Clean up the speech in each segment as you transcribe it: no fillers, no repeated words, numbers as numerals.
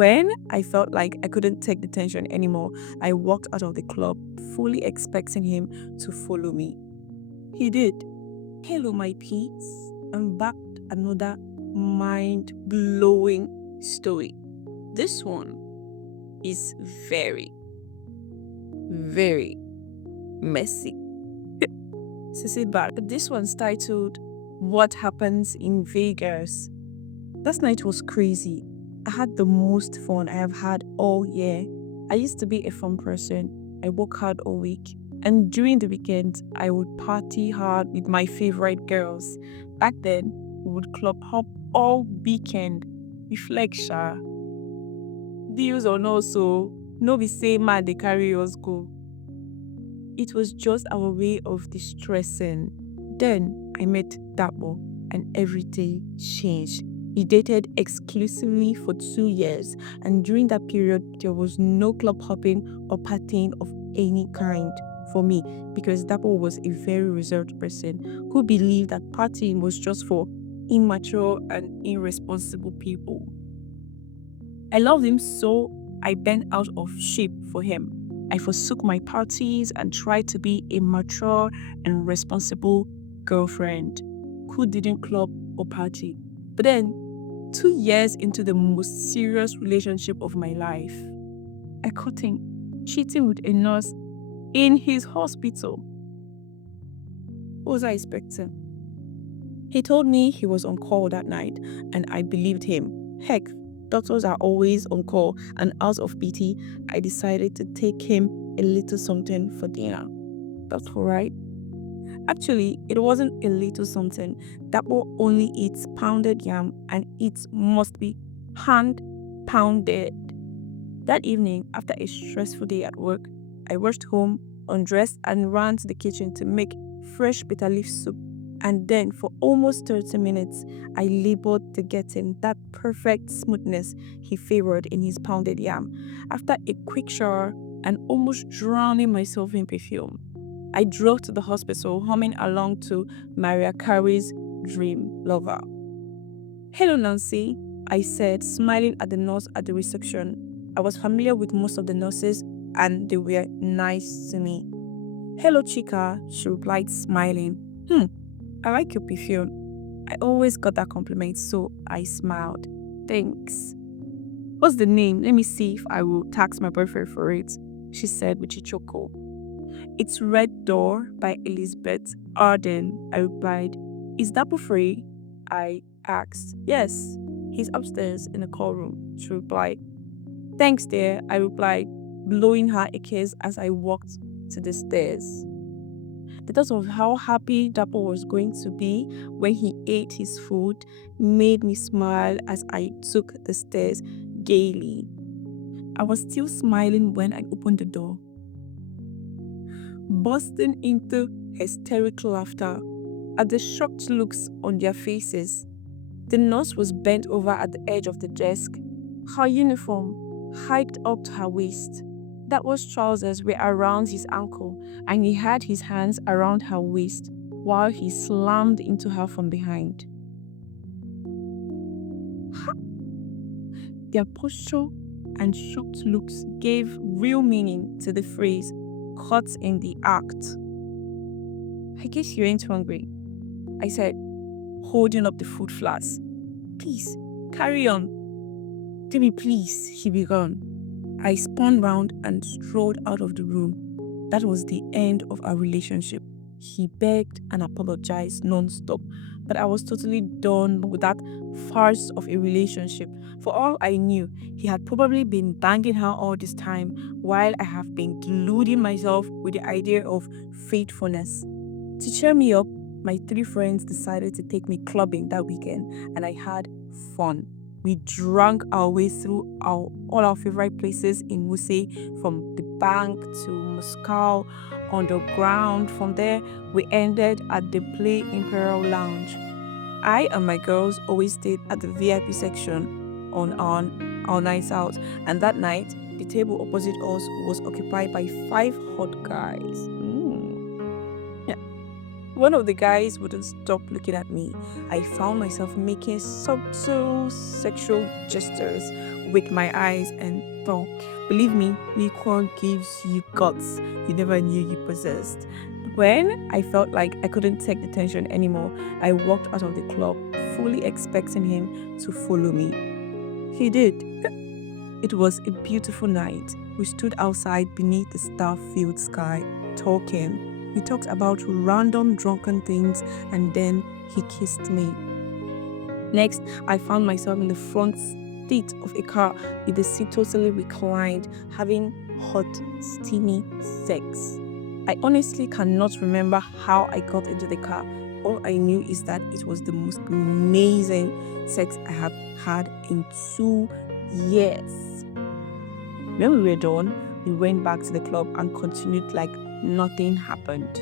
When I felt like I couldn't take the tension anymore, I walked out of the club, fully expecting him to follow me. He did. Hello, my peeps. I'm back with another mind blowing story. This one is very, very messy. So sit back. This one's titled What Happens in Vegas. Last night was crazy. I had the most fun I have had all year. I used to be a fun person. I work hard all week. And during the weekends, I would party hard with my favorite girls. Back then, we would club hop all weekend. Reflect, sha. Deals or no, so no be say man they carry us go. It was just our way of distressing. Then I met Dapo and everything changed. He dated exclusively for 2 years, and during that period, there was no club hopping or partying of any kind for me because Dapo was a very reserved person who believed that partying was just for immature and irresponsible people. I loved him so I bent out of shape for him. I forsook my parties and tried to be a mature and responsible girlfriend who didn't club or party. But then, 2 years into the most serious relationship of my life, I caught him cheating with a nurse in his hospital. What was I expecting? He told me he was on call that night, and I believed him. Heck, doctors are always on call, and out of pity, I decided to take him a little something for dinner. That's all right. Actually, it wasn't a little something. Dapo only eats pounded yam, and it must be hand pounded. That evening, after a stressful day at work, I rushed home, undressed, and ran to the kitchen to make fresh bitter leaf soup. And then, for almost 30 minutes, I labored to get him that perfect smoothness he favored in his pounded yam. After a quick shower and almost drowning myself in perfume, I drove to the hospital, humming along to Mariah Carey's Dream Lover. Hello, Nancy, I said, smiling at the nurse at the reception. I was familiar with most of the nurses, and they were nice to me. Hello, Chica, she replied, smiling. I like your perfume. I always got that compliment, so I smiled. Thanks. What's the name? Let me see if I will tax my boyfriend for it, she said with a chuckle. It's Red Door by Elizabeth Arden, I replied. Is Dapo free? I asked. Yes, he's upstairs in the call room, she replied. Thanks, dear, I replied, blowing her a kiss as I walked to the stairs. The thought of how happy Dapo was going to be when he ate his food made me smile as I took the stairs gaily. I was still smiling when I opened the door, bursting into hysterical laughter at the shocked looks on their faces. The nurse was bent over at the edge of the desk, her uniform hiked up to her waist. Dapo's trousers were around his ankle, and he had his hands around her waist while he slammed into her from behind. Their posture and shocked looks gave real meaning to the phrase, caught in the act. I guess you ain't hungry, I said, holding up the food flask. Please, carry on. Timmy, please, he began. I spun round and strolled out of the room. That was the end of our relationship. He begged and apologized non-stop, but I was totally done with that farce of a relationship. For all I knew, he had probably been banging her all this time while I have been deluding myself with the idea of faithfulness. To cheer me up, my 3 friends decided to take me clubbing that weekend, and I had fun. We drank our way through all our favorite places in Wuse, from the bank to Moscow underground. From there, we ended at the Play Imperial Lounge. I and my girls always stayed at the VIP section on our nights out, and that night, the table opposite us was occupied by 5 hot guys. One of the guys wouldn't stop looking at me. I found myself making subtle sexual gestures with my eyes, and well, believe me, liquor gives you guts you never knew you possessed. When I felt like I couldn't take the tension anymore, I walked out of the club, fully expecting him to follow me. He did. It was a beautiful night. We stood outside beneath the star-filled sky, talking. We talked about random drunken things, and then he kissed me. Next, I found myself in the front seat of a car with the seat totally reclined, having hot, steamy sex. I honestly cannot remember how I got into the car. All I knew is that it was the most amazing sex I have had in 2 years. When we were done, we went back to the club and continued like nothing happened.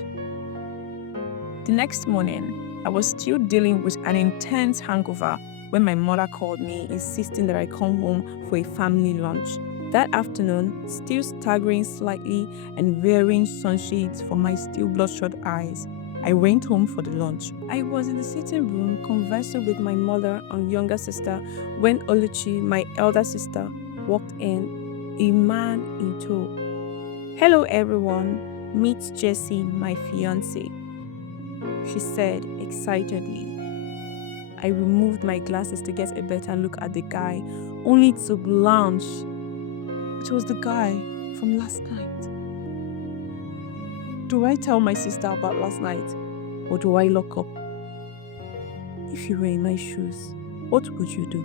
The next morning, I was still dealing with an intense hangover when my mother called me, insisting that I come home for a family lunch. That afternoon, still staggering slightly and wearing sunshades for my still bloodshot eyes, I went home for the lunch. I was in the sitting room conversing with my mother and younger sister when Oluchi, my elder sister, walked in, a man in tow. "Hello everyone, meet Jessie, my fiancé," she said excitedly. I removed my glasses to get a better look at the guy, only to blanch. It was the guy from last night. Do I tell my sister about last night, or do I lock up? If you were in my shoes, what would you do?